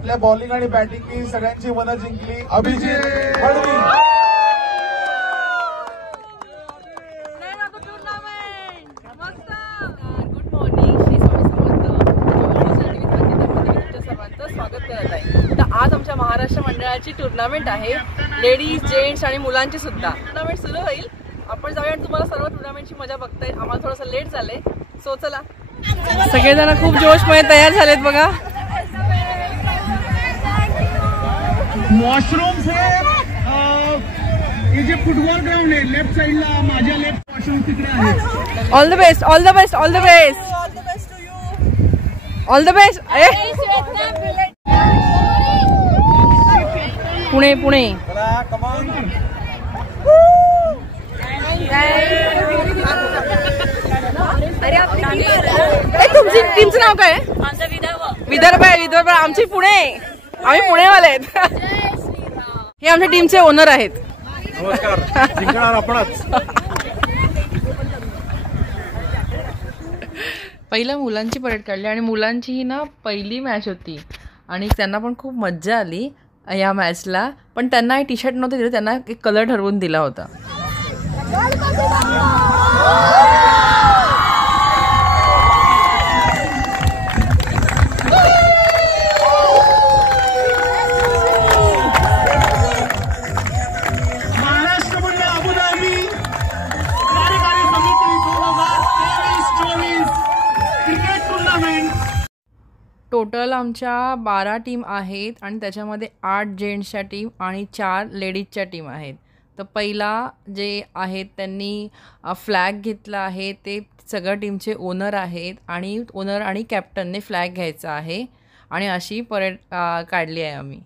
आपल्या बॉलिंग आणि बॅटिंगनी सगळ्यांची मनं जिंकली. अभिजित पडवी आज आमच्या महाराष्ट्र मंडळाची टुर्नामेंट आहे. लेडीज, जेंट्स आणि मुलांची सुद्धा टुर्नामेंट सुरू होईल. आपण जाऊया आणि तुम्हाला सर्व टुर्नामेंटची मजा बघताय. आम्हाला थोडंसं लेट झालंय, सो चला. सगळेजण खूप जोशमध्ये तयार झालेत बघा. वॉशरूम्स हे जे फुटबॉल ग्राउंड आहे लेफ्ट साइडला, माझ्या लेफ्ट वॉशरूम तिकडे आहे. All the best, all the best, all the best, all the best. Pune Pune. तुमची टीमचं नाव काय आहे? विदर्भ आहे. विदर्भ. आमची पुणे. आम्ही पुणेवाले आहेत. हे आमच्या टीमचे ओनर आहेत. नमस्कार. जिंकणार आपणच. पहिल्या मुलांची परेड काढली आणि मुलांची ही ना पहिली मॅच होती आणि त्यांना पण खूप मज्जा आली या मॅचला. पण त्यांना एक टी शर्ट नव्हते दिले, त्यांना एक कलर ठरवून दिला होता. टोटल आमच्या 12 टीम आहेत आणि त्याच्यामध्ये 8 जेंट्सच्या टीम आणि 4 लेडीजच्या टीम आहेत. तर पहिला जे आहेत त्यांनी फ्लॅग घेतला आहे, ते सगळ्या टीमचे ओनर आहेत आणि ओनर आणि कॅप्टनने फ्लॅग घ्यायचा आहे आणि अशी परेड काढली आहे आम्ही.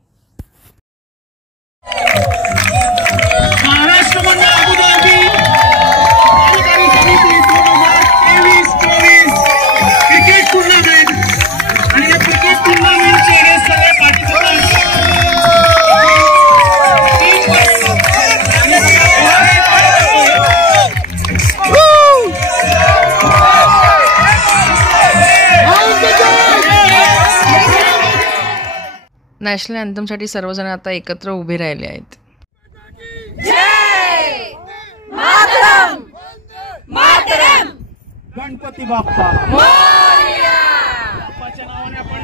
नॅशनल अँथमसाठी सर्वजण आता एकत्र उभे राहिले आहेत. जय मातरम, मातरम. गणपती बाप्पा मोरया. बाप्पाच्या नावाने आपण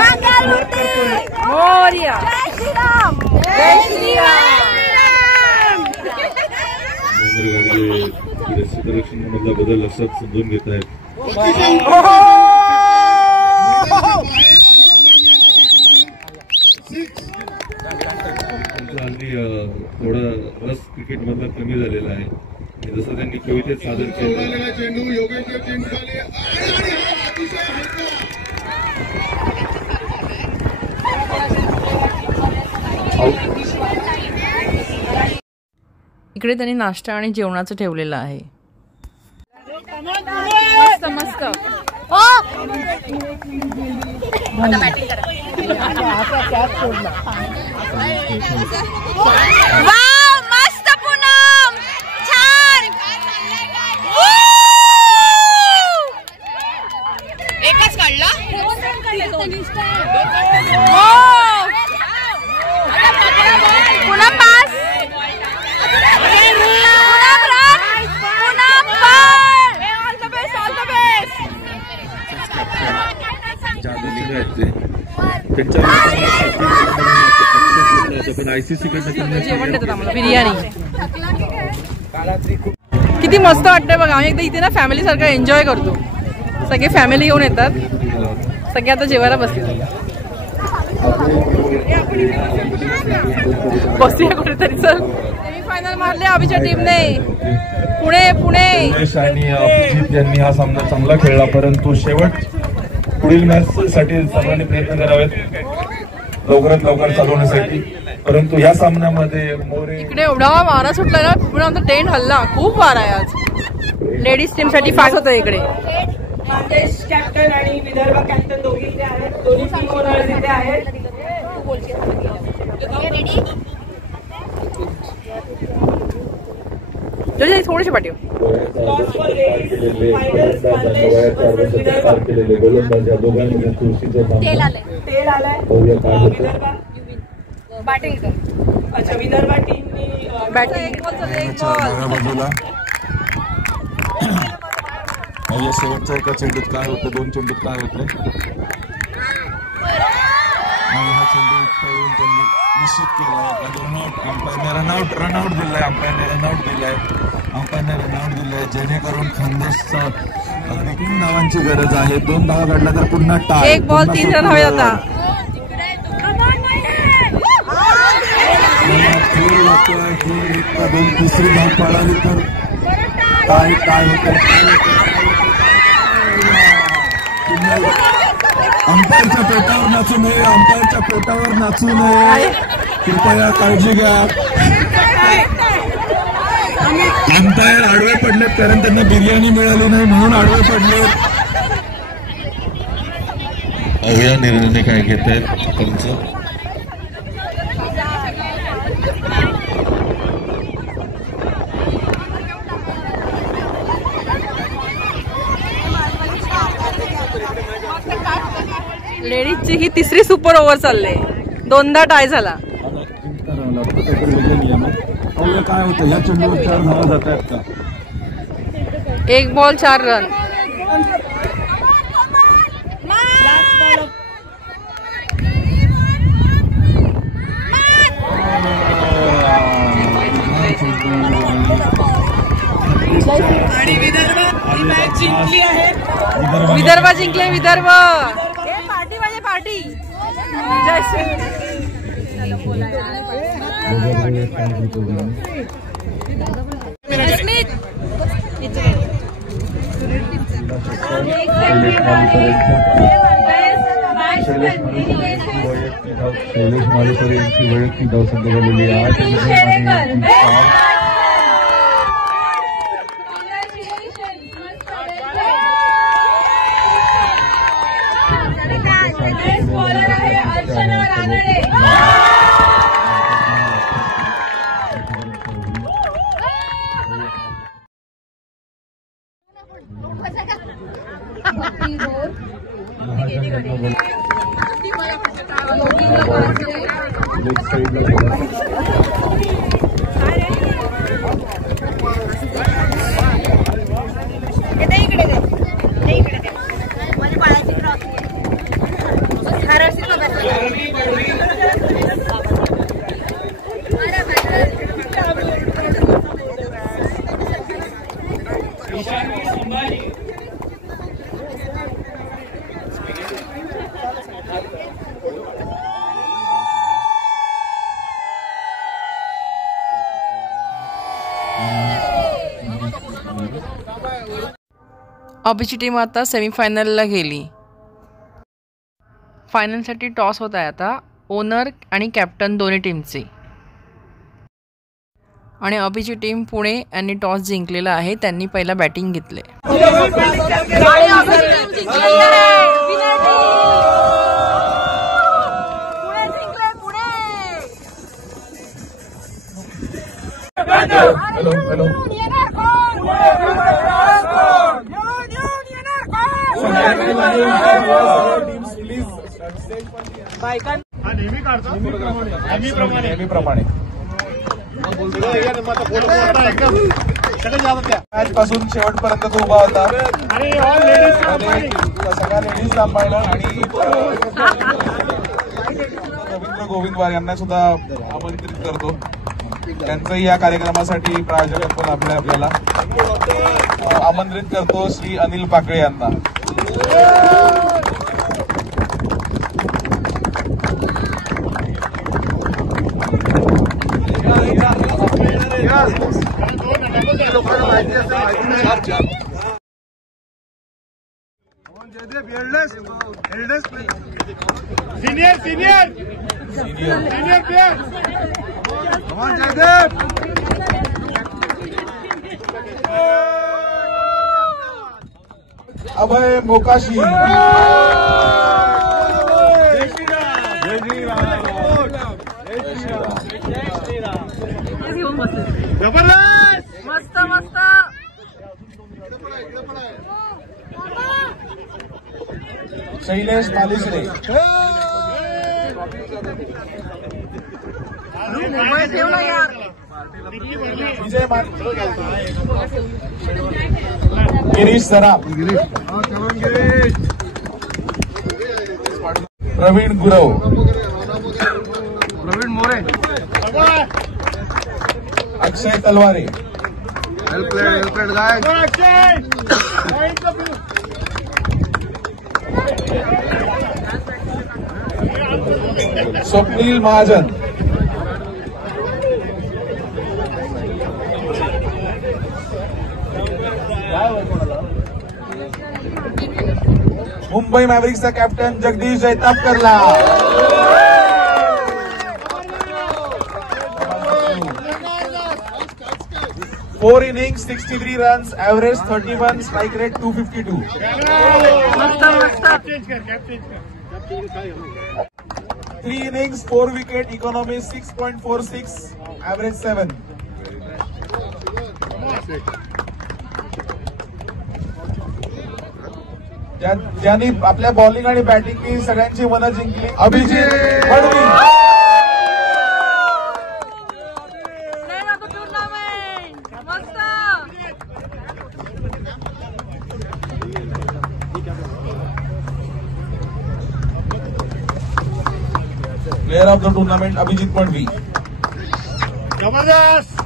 मंगलमूर्ती मोरया. जय श्रीराम, जय श्रीराम. सीतारक्षण मधला बदल लक्षात समजून घेत आहेत. थोडा रस क्रिकेट मधला कमी झालेला आहे. जसं त्यांनी कवितेत सादर केलं, इकडे त्यांनी नाश्ता आणि जेवणाचं ठेवलेलं आहे. मस्त मस्त. मस्त पूनम, छान. एकच काढला. पुन्हा पास. बिर्याणी किती मस्त वाटतंय बघा. आम्ही एकदा इथे ना फॅमिली सारखं एन्जॉय करतो. सगळे फॅमिली घेऊन येतात. सगळे आता जेवायला बसले. बसूया कुठेतरी. चल. सेमीफायनल मारले अभिच्या टीमने. पुणे पुणे. आणि अभिजित यांनी हा सामना चांगला खेळला, परंतु शेवट पुढील मॅच साठी सर्वांनी प्रयत्न करावेत लवकरात लवकर चालवण्यासाठी. परंतु या सामन्यामध्ये मोरे इकडे एवढा वारा सुटला ना, पूर्ण आमचा टेंट हल्ला. खूप वारा आहे आज. लेडीज टीम साठी फास्ट होतं इकडे. कॅप्टन आणि विदर्भ कॅप्टन दोन्ही इथे आहेत. दोन्ही टीम ओनर्स इथे आहेत. तुझ्या थोडीशी पाठव. तेल आलाय. बॅटिंग. अच्छा, विदर्भ टीमनी बॅटिंग. बाजूला शेवटच्या एका चेंडूत काय होतं, 2 चेंडूत काय होतं आणि हा चेंडू खेळून त्यांनी निश्चित केला. अंपायरने रनआउट दिलाय. अंपायरने रनआउट दिलाय जेणेकरून खानदेशचा अगदी 3 धावांची गरज आहे. 2 धावा काढला तर पुन्हा टाय. 1 बॉल 3 रन हवे आता. तिसरी धाव पडाली तर काय होतं. अंपायरच्या पेटावर नाचू नये. कृपया काळजी घ्या. अंपायर आडवे पडलेत कारण त्यांना बिर्याणी मिळाली नाही म्हणून आडवे पडले. अवया निर्णय काय घेत आहेत तुमचं. लेडीजची ही तिसरी सुपर ओव्हर चालले. 2दा टाय झाला. काय होतं या चेंडूवर 4 धावा जात आहेत का. 1 बॉल 4 रन. आणि विदर्भ जिंकली आहे. विदर्भ जिंकले. विदर्भ पार्टी पाहिजे पार्टी. शैलेश मालेकर यांची वैयक्तिक धावसंख्या झालेली आहे 8. अभिची टीम आता सेमीफायनलला गेली. फायनलसाठी टॉस होत आहे आता ओनर आणि कॅप्टन दोन्ही टीमचे. आणि अभिची टीम पुणे यांनी टॉस जिंकलेला आहे. त्यांनी पहिला बॅटिंग घेतले. नेहमीप्रमाणे पासून शेवटपर्यंत तो उभा होता. सगळ्या लेडीज सांभाळलं आणि रवींद्र गोविंदवार यांना सुद्धा आमंत्रित करतो. त्यांचंही या कार्यक्रमासाठी प्रायोजकत्व लाभलंय आपल्याला. आमंत्रित करतो श्री अनिल पाकळे यांना. अभय मोकाशी. मस्त मस्त. शैलेश मालुसरे, विजय गिरीश सराफ, प्रवीण गुरव, प्रवीण मोरे, अक्षय तलवारे, Swapnil Mahajan, Mumbai मॅव्हरिक्सचा captain Jagdish जैतापकरला, 4 innings, 63 runs, average 31, strike rate 252. 3 innings, 4 wicket, economy 6.46, average 7. ज्यांनी आपल्या बॉलिंग आणि बॅटिंगनी सगळ्यांची मनं जिंकली, Abhijit Padvi, player of the tournament Abhijit Padvi. जबरदस्त.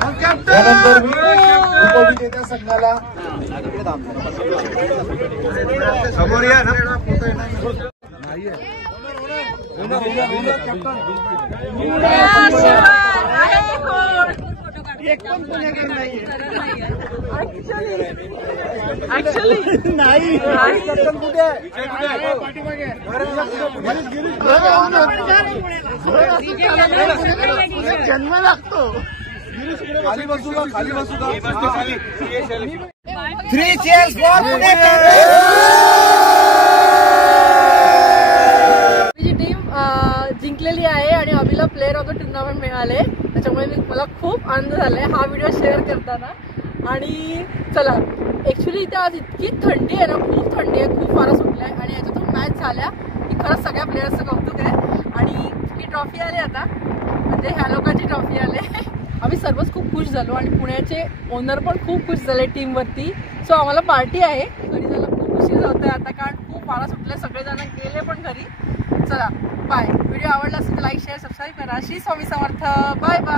त्यानंतर मी उपविजेत्या संघाला समोर या एक पण पुणेकर नाहीये. नाही कॅप्टन कुठे आहे? पाठीमागे जन्म लागतो. खाली बसू का? खाली बसू का? 3 cheers for पुणेकर. जी टीम जिंकलेली आहे आणि अभिला प्लेअर ऑफ द टुर्नामेंट मिळाले, त्याच्यामुळे मला खूप आनंद झालाय हा व्हिडिओ शेअर करताना. आणि चला, ऍक्च्युली इथे आज इतकी थंडी आहे ना, खूप थंडी आहे, खूप वारा सुटलाय आणि याच्यातून मॅच झाल्या की खरंच सगळ्या प्लेयर्सचं कौतुक आहे. आणि ही ट्रॉफी आली आता, म्हणजे ह्या लोकांची ट्रॉफी आली. आम्ही सर्वच खूप खुश झालो आणि पुण्याचे ओनर पण खूप खुश झाले टीमवरती. सो आम्हाला पार्टी आहे, घरी जायला खूप उशीर होतोय आता, कारण खूप वारा सुटलाय, सगळेजण गेले पण घरी. चला बाय. व्हिडिओ आवडला असेल तर लाईक शेअर सबस्क्राईब करा. श्री स्वामी समर्थ. Bye bye.